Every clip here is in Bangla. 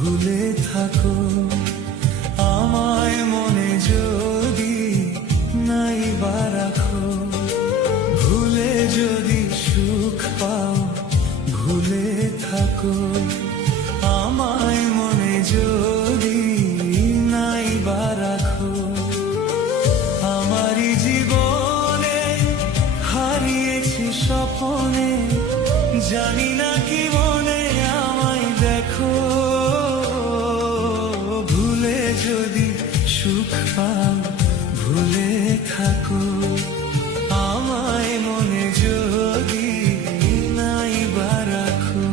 ভুলে থাকো আমায় মনে যদি নাই বা রাখো, ভুলে যদি সুখ পাও ভুলে থাকো আমায় মনে যদি নাই বা রাখো। আমারই জীবনে হারিয়েছি স্বপনে, জানি না কি মনে আমায় দেখো, ভুলে যদি সুখ পাও ভুলে থাকো আমায় মনে যদি নাই বা রাখো।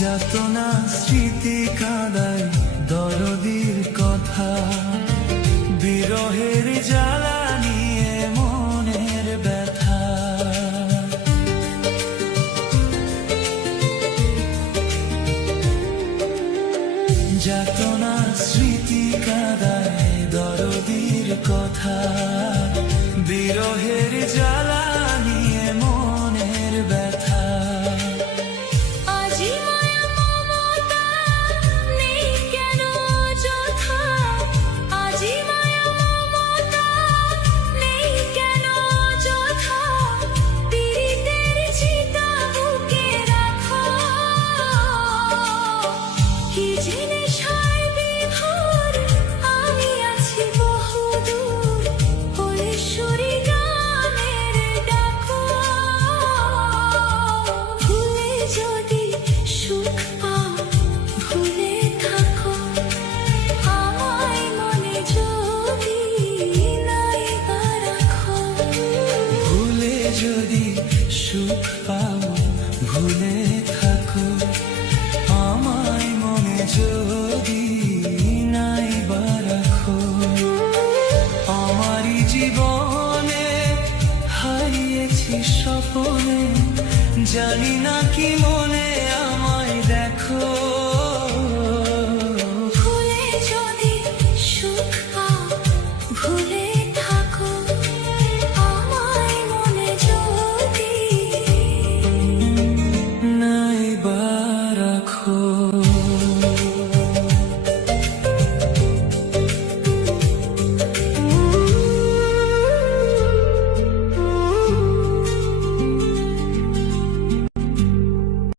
যাতনা স্মৃতি কাঁদায় দরদির কথা, বিরহের জ্বালা নিয়ে মনের ব্যথা। যাতনা স্মৃতি কাঁদায় দরদির কথা, বিরহের জ্বালা নিয়ে মনের ব্যথা। যদি সুখ পাও ভুলে থাকো আমায় মনে যদি নাই বা রাখো। আমারই জীবনে হারিয়েছি স্বপনে, জানি না কি মনে